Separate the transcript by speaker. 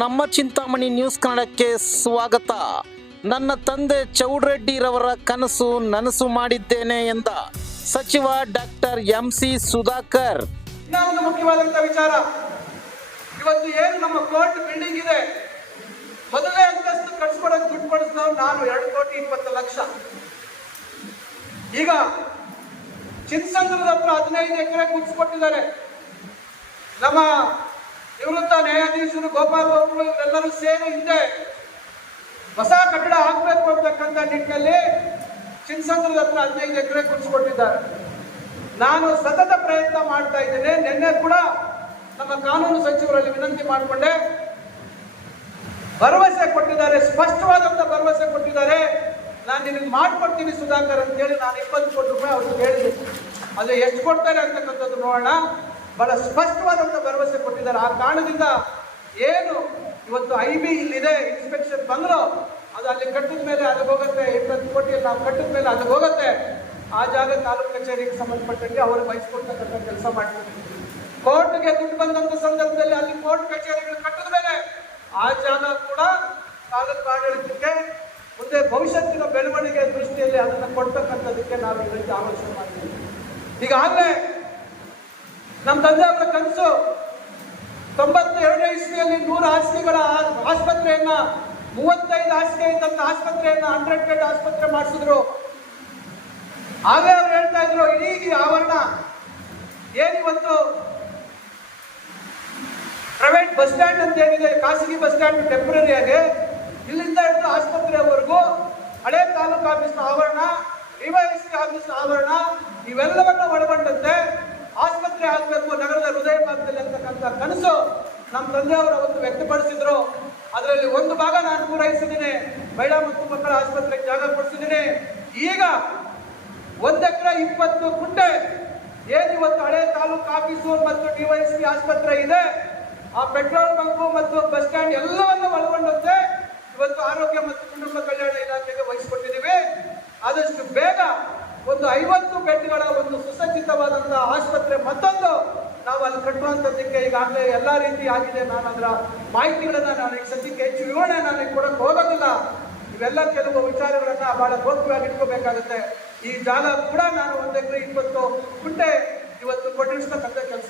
Speaker 1: ನಮ್ಮ ಚಿಂತಾಮಣಿ ನ್ಯೂಸ್ ಕನ್ನಡಕ್ಕೆ ಸ್ವಾಗತ. ನನ್ನ ತಂದೆ ಚೌಡ್ರೆಡ್ಡಿರವರ ಕನಸು ನನಸು ಮಾಡಿದ್ದೇನೆ ಎಂದ ಸಚಿವ ಡಾಕ್ಟರ್ ಎಂ ಸಿ ಸುಧಾಕರ್
Speaker 2: ಮುಖ್ಯವಾದಂತಹ ವಿಚಾರ. ಇವತ್ತು ಏನು ನಮ್ಮ ಕೋರ್ಟ್ ಬಿಲ್ಡಿಂಗ್ ಇದೆ? ಮೊದಲೇ ಅಂತಸ್ತು ಕಟ್ಸ್ಕೊಡಕ್ ದುಡ್ಡು ಕೊಡಿಸ್ ನಾನು ಎರಡು ಕೋಟಿ ಇಪ್ಪತ್ತು ಲಕ್ಷ. ಈಗ ಚಿನ್ಸಂದ್ರದ ಹತ್ರ ಹದಿನೈದು ಎಕರೆ ಕುಟ್ಸ್ಕೊಟ್ಟಿದ್ದಾರೆ ನಮ್ಮ ನಿವೃತ್ತ ನ್ಯಾಯಾಧೀಶರು ಗೋಪಾಲ್ ಬಾಬು ಇವರೆಲ್ಲರೂ ಸೇರಿ ಹಿಂದೆ ಹೊಸ ಕಟ್ಟಡ ಹಾಕಬೇಕು ಅಂತಕ್ಕಂಥ ನಿಟ್ಟಿನಲ್ಲಿ ಚಿನ್ಸಂದ್ರದ ಹತ್ರ ಹದಿನೈದು ಎಕರೆ ಕುಚ್ಕೊಟ್ಟಿದ್ದಾರೆ ನಾನು ಸತತ ಪ್ರಯತ್ನ ಮಾಡ್ತಾ ಇದ್ದೇನೆ. ನಿನ್ನೆ ಕೂಡ ನಮ್ಮ ಕಾನೂನು ಸಚಿವರಲ್ಲಿ ವಿನಂತಿ ಮಾಡಿಕೊಂಡೆ. ಭರವಸೆ ಕೊಟ್ಟಿದ್ದಾರೆ. ಸ್ಪಷ್ಟವಾದಂತ ಭರವಸೆ ಕೊಟ್ಟಿದ್ದಾರೆ. ನಾನು ನಿನಗೆ ಮಾಡ್ಕೊಡ್ತೀನಿ ಸುಧಾಕರ್ ಅಂತ ಹೇಳಿ ನಾನು ಇಪ್ಪತ್ತು ಕೋಟಿ ರೂಪಾಯಿ ಅವ್ರಿಗೆ ಹೇಳಿದೆ ಅದು ಎಷ್ಟು ಕೊಡ್ತಾರೆ ಅಂತಕ್ಕಂಥದ್ದು ನೋಡೋಣ. ಬಹಳ ಸ್ಪಷ್ಟವಾದಂಥ ಭರವಸೆ ಕೊಟ್ಟಿದ್ದಾರೆ. ಆ ಕಾರಣದಿಂದ ಏನು ಇವತ್ತು ಐ ಬಿ ಇಲ್ಲಿದೆ ಇನ್ಸ್ಪೆಕ್ಷನ್ ಬಂದರೂ ಅದು ಅಲ್ಲಿ ಕಟ್ಟಿದ ಮೇಲೆ ಅದು ಹೋಗುತ್ತೆ, ಇಪ್ಪತ್ತು ಕೋಟಿಯಲ್ಲಿ ನಾವು ಕಟ್ಟಿದ ಮೇಲೆ ಅದು ಹೋಗುತ್ತೆ. ಆ ಜಾಗ ತಾಲೂಕು ಕಚೇರಿಗೆ ಸಂಬಂಧಪಟ್ಟಂಗೆ ಅವರು ವಹಿಸ್ಕೊಡ್ತಕ್ಕಂಥ ಕೆಲಸ ಮಾಡ್ತಾರೆ. ಕೋರ್ಟ್ಗೆ ದುಡ್ಡು ಬಂದಂತ ಸಂದರ್ಭದಲ್ಲಿ ಅಲ್ಲಿ ಕೋರ್ಟ್ ಕಚೇರಿಗಳು ಕಟ್ಟಿದ ಮೇಲೆ ಆ ಜಾಗ ಕೂಡ ತಾಲೂಕು ಆಡಳಿತಕ್ಕೆ ಮುಂದೆ ಭವಿಷ್ಯತ್ತಿನ ಬೆಳವಣಿಗೆ ದೃಷ್ಟಿಯಲ್ಲಿ ಅದನ್ನು ಕೊಡ್ತಕ್ಕಂಥದಕ್ಕೆ ನಾವು ಇವತ್ತು ಆಲೋಚನೆ ಮಾಡ್ತೀವಿ. ಈಗಾಗಲೇ ನಮ್ಮ ತಂದೆ ಅವರ ಕನಸು. ತೊಂಬತ್ತೆರಡನೇ ಇಸ್ವಿಯಲ್ಲಿ ನೂರು ಹಾಸಿಗೆಗಳ ಆಸ್ಪತ್ರೆಯನ್ನ, ಮೂವತ್ತೈದು ಹಾಸಿಗೆ ಇದ್ದಂತ ಆಸ್ಪತ್ರೆಯನ್ನ, ಹಂಡ್ರೆಡ್ ಬೆಡ್ ಆಸ್ಪತ್ರೆ ಮಾಡಿಸಿದ್ರು. ಆಗೇ ಅವ್ರು ಹೇಳ್ತಾ ಇದ್ರು, ಇಡೀ ಆವರಣ ಏನಿವತ್ತು ಪ್ರೈವೇಟ್ ಬಸ್ ಸ್ಟ್ಯಾಂಡ್ ಅಂತ ಏನಿದೆ, ಖಾಸಗಿ ಬಸ್ ಸ್ಟ್ಯಾಂಡ್ ಟೆಂಪ್ರರಿ ಆಗಿ, ಇಲ್ಲಿಂದ ಹಿಡಿದು ಆಸ್ಪತ್ರೆಯವರೆಗೂ ಹಳೆ ತಾಲೂಕು ಆಫೀಸ್ನ ಆವರಣ ಡಿವೈಎಸ್ಪಿ ಆಫೀಸ್ನ ಆವರಣ ಇವೆಲ್ಲವನ್ನ ಒಳಗೊಂಡಂತೆ ಆಸ್ಪತ್ರೆ ಆಗಬೇಕು ನಗರದ ಹೃದಯ ಭಾಗದಲ್ಲಿ ಅಂತಕ್ಕಂಥ ಕನಸು ನಮ್ಮ ತಂದೆಯವರು ಒಂದು ವ್ಯಕ್ತಪಡಿಸಿದ್ರು. ಅದರಲ್ಲಿ ಒಂದು ಭಾಗ ನಾನು ಪೂರೈಸಿದ್ದೀನಿ. ಮಹಿಳಾ ಮತ್ತು ಮಕ್ಕಳ ಆಸ್ಪತ್ರೆಗೆ ಜಾಗ ಕೊಡಿಸಿದ್ದೀನಿ. ಈಗ ಒಂದೆಕರೆ ಎಕರೆ ಇಪ್ಪತ್ತು ಗುಂಟೆ ಏನು ಇವತ್ತು ಹಳೆ ತಾಲೂಕು ಆಫೀಸು ಮತ್ತು ಡಿವೈಎಸ್ಪಿ ಆಸ್ಪತ್ರೆ ಇದೆ. ಆ ಪೆಟ್ರೋಲ್ ಬಂಕು ಮತ್ತು ಬಸ್ ಸ್ಟ್ಯಾಂಡ್ ಎಲ್ಲವನ್ನು ಒಳಗೊಂಡಂತೆ ಇವತ್ತು ಆರೋಗ್ಯ ಮತ್ತು ಕುಟುಂಬ ಕಲ್ಯಾಣ ಇಲಾಖೆಗೆ ವಹಿಸಿಕೊಟ್ಟಿದ್ದೀವಿ. ಆದಷ್ಟು ಬೇಗ ಒಂದು ಐವತ್ತು ಬೆಡ್ಗಳ ಒಂದು ಸುಸಜ್ಜಿತವಾದಂತಹ ಆಸ್ಪತ್ರೆ ಮತ್ತೊಂದು ನಾವು ಅಲ್ಲಿ ಕಟ್ಟುವಂಥದ್ದಕ್ಕೆ ಈಗಾಗಲೇ ಎಲ್ಲ ರೀತಿ ಆಗಿದೆ. ನಾನು ಅದರ ಮಾಹಿತಿಗಳನ್ನು ನಾನು ಈಗ ಸದ್ಯಕ್ಕೆ ಹೆಚ್ಚು ವಿವರಣೆ ನನಗೆ ಕೊಡೋಕ್ಕೆ ಹೋಗೋದಿಲ್ಲ. ಇವೆಲ್ಲ ಕೆಲವು ವಿಚಾರಗಳನ್ನು ಬಹಳ ಗೌಪ್ಯವಾಗಿ ಇಟ್ಕೋಬೇಕಾಗುತ್ತೆ. ಈ ಜಾಲ ಕೂಡ ನಾನು ಒಂದೆಕರೆ ಇಪ್ಪತ್ತು ಗುಂಟೆ ಇವತ್ತು ಕೊಟ್ಟಿರ್ತಕ್ಕಂಥ ಕೆಲಸ.